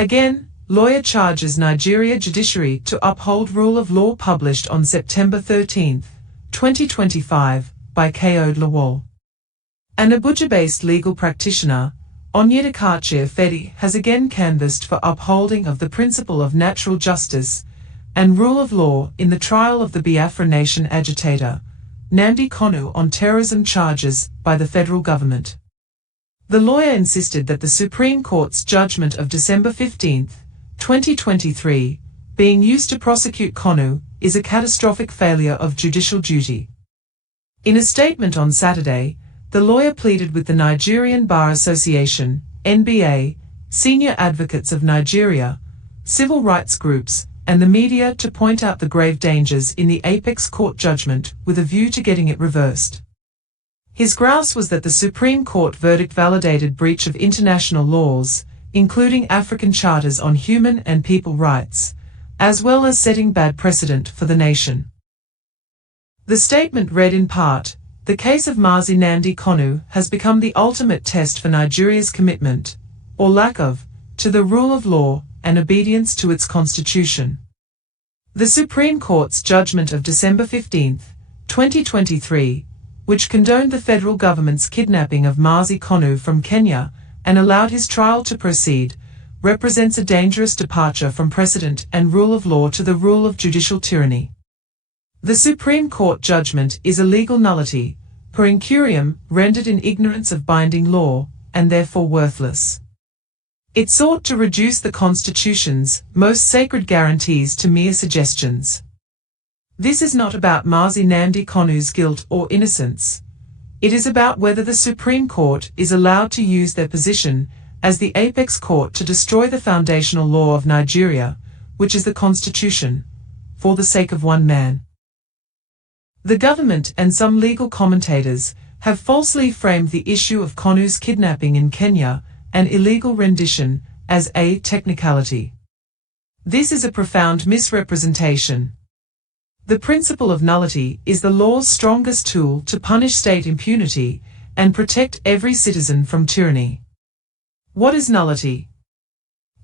Again, lawyer charges Nigeria judiciary to uphold rule of law, published on September 13, 2025, by Kayode Lawal. An Abuja-based legal practitioner, Onyedikachi Fedi, has again canvassed for upholding of the principle of natural justice and rule of law in the trial of the Biafra Nation agitator, Nnamdi Kanu, on terrorism charges by the federal government. The lawyer insisted that the Supreme Court's judgment of December 15, 2023, being used to prosecute Kanu, is a catastrophic failure of judicial duty. In a statement on Saturday, the lawyer pleaded with the Nigerian Bar Association, NBA, senior advocates of Nigeria, civil rights groups, and the media to point out the grave dangers in the Apex Court judgment with a view to getting it reversed. His grouse was that the Supreme Court verdict validated breach of international laws, including African charters on human and people rights, as well as setting bad precedent for the nation. The statement read in part, "The case of Mazi Nnamdi Kanu has become the ultimate test for Nigeria's commitment, or lack of, to the rule of law and obedience to its constitution." The Supreme Court's judgment of December 15, 2023, which condoned the federal government's kidnapping of Mazi Kanu from Kenya and allowed his trial to proceed, represents a dangerous departure from precedent and rule of law to the rule of judicial tyranny. The Supreme Court judgment is a legal nullity, per incuriam, rendered in ignorance of binding law, and therefore worthless. It sought to reduce the Constitution's most sacred guarantees to mere suggestions. This is not about Mazi Nnamdi Kanu's guilt or innocence. It is about whether the Supreme Court is allowed to use their position as the apex court to destroy the foundational law of Nigeria, which is the Constitution, for the sake of one man. The government and some legal commentators have falsely framed the issue of Kanu's kidnapping in Kenya and illegal rendition as a technicality. This is a profound misrepresentation. The principle of nullity is the law's strongest tool to punish state impunity and protect every citizen from tyranny. What is nullity?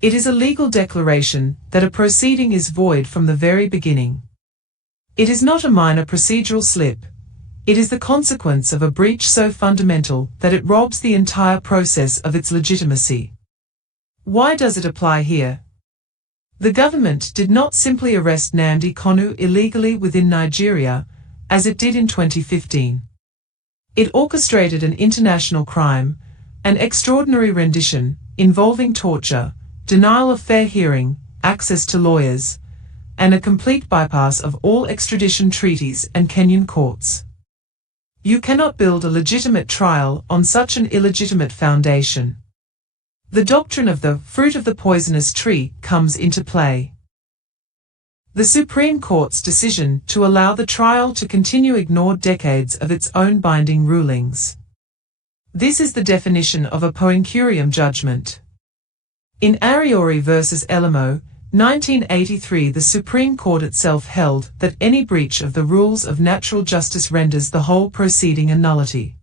It is a legal declaration that a proceeding is void from the very beginning. It is not a minor procedural slip. It is the consequence of a breach so fundamental that it robs the entire process of its legitimacy. Why does it apply here? The government did not simply arrest Nnamdi Kanu illegally within Nigeria, as it did in 2015. It orchestrated an international crime, an extraordinary rendition, involving torture, denial of fair hearing, access to lawyers, and a complete bypass of all extradition treaties and Kenyan courts. You cannot build a legitimate trial on such an illegitimate foundation. The doctrine of the fruit of the poisonous tree comes into play. The Supreme Court's decision to allow the trial to continue ignored decades of its own binding rulings. This is the definition of a per incuriam judgment. In Ariori v. Elimo, 1983, the Supreme Court itself held that any breach of the rules of natural justice renders the whole proceeding a nullity.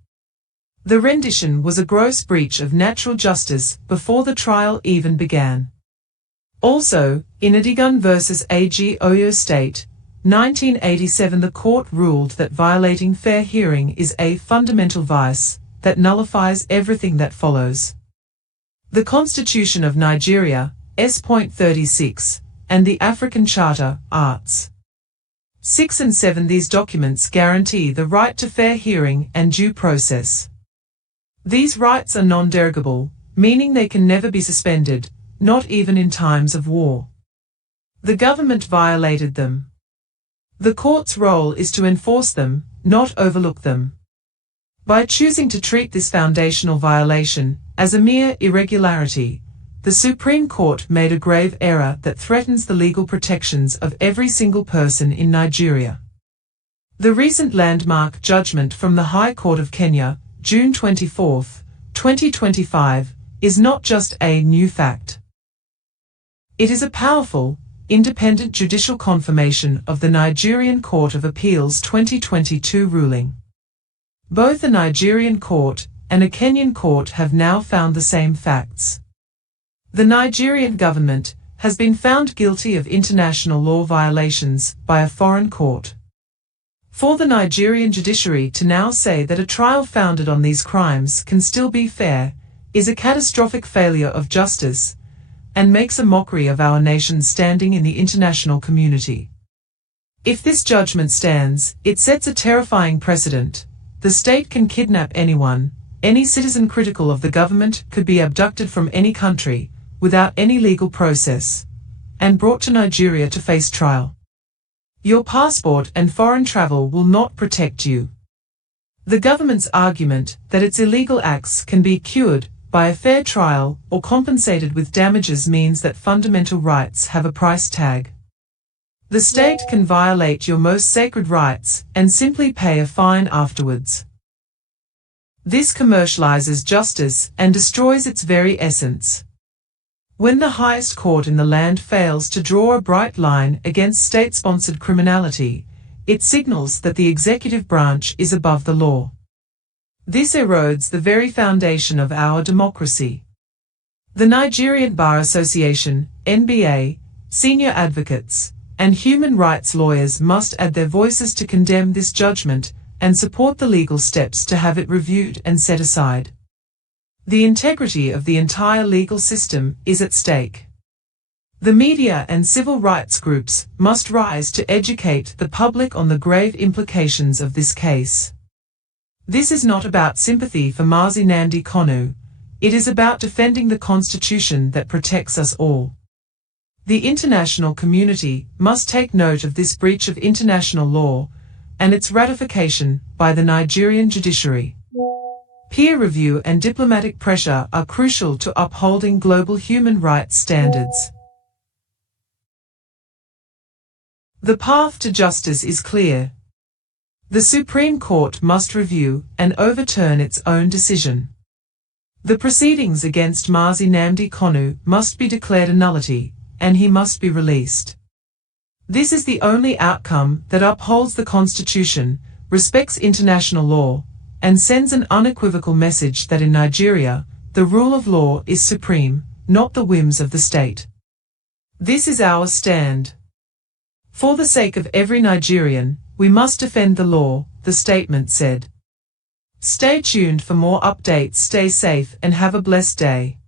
The rendition was a gross breach of natural justice before the trial even began. Also, in Adigun v. AG Oyo State, 1987, the court ruled that violating fair hearing is a fundamental vice that nullifies everything that follows. The Constitution of Nigeria, S.36, and the African Charter, Arts. 6 and 7. These documents guarantee the right to fair hearing and due process. These rights are non-derogable, meaning they can never be suspended, not even in times of war. The government violated them. The court's role is to enforce them, not overlook them. By choosing to treat this foundational violation as a mere irregularity, the Supreme Court made a grave error that threatens the legal protections of every single person in Nigeria. The recent landmark judgment from the High Court of Kenya, June 24, 2025, is not just a new fact. It is a powerful, independent judicial confirmation of the Nigerian Court of Appeal's 2022 ruling. Both a Nigerian court and a Kenyan court have now found the same facts. The Nigerian government has been found guilty of international law violations by a foreign court. For the Nigerian judiciary to now say that a trial founded on these crimes can still be fair is a catastrophic failure of justice and makes a mockery of our nation's standing in the international community. If this judgment stands, it sets a terrifying precedent. The state can kidnap anyone. Any citizen critical of the government could be abducted from any country without any legal process and brought to Nigeria to face trial. Your passport and foreign travel will not protect you. The government's argument that its illegal acts can be cured by a fair trial or compensated with damages means that fundamental rights have a price tag. The state can violate your most sacred rights and simply pay a fine afterwards. This commercializes justice and destroys its very essence. When the highest court in the land fails to draw a bright line against state-sponsored criminality, it signals that the executive branch is above the law. This erodes the very foundation of our democracy. The Nigerian Bar Association, NBA, senior advocates, and human rights lawyers must add their voices to condemn this judgment and support the legal steps to have it reviewed and set aside. The integrity of the entire legal system is at stake. The media and civil rights groups must rise to educate the public on the grave implications of this case. This is not about sympathy for Mazi Nnamdi Kanu. It is about defending the Constitution that protects us all. The international community must take note of this breach of international law and its ratification by the Nigerian judiciary. Peer review and diplomatic pressure are crucial to upholding global human rights standards. The path to justice is clear. The Supreme Court must review and overturn its own decision. The proceedings against Mazi Nnamdi Kanu must be declared a nullity, and he must be released. This is the only outcome that upholds the Constitution, respects international law, and sends an unequivocal message that in Nigeria, the rule of law is supreme, not the whims of the state. This is our stand. For the sake of every Nigerian, we must defend the law, the statement said. Stay tuned for more updates, stay safe, and have a blessed day.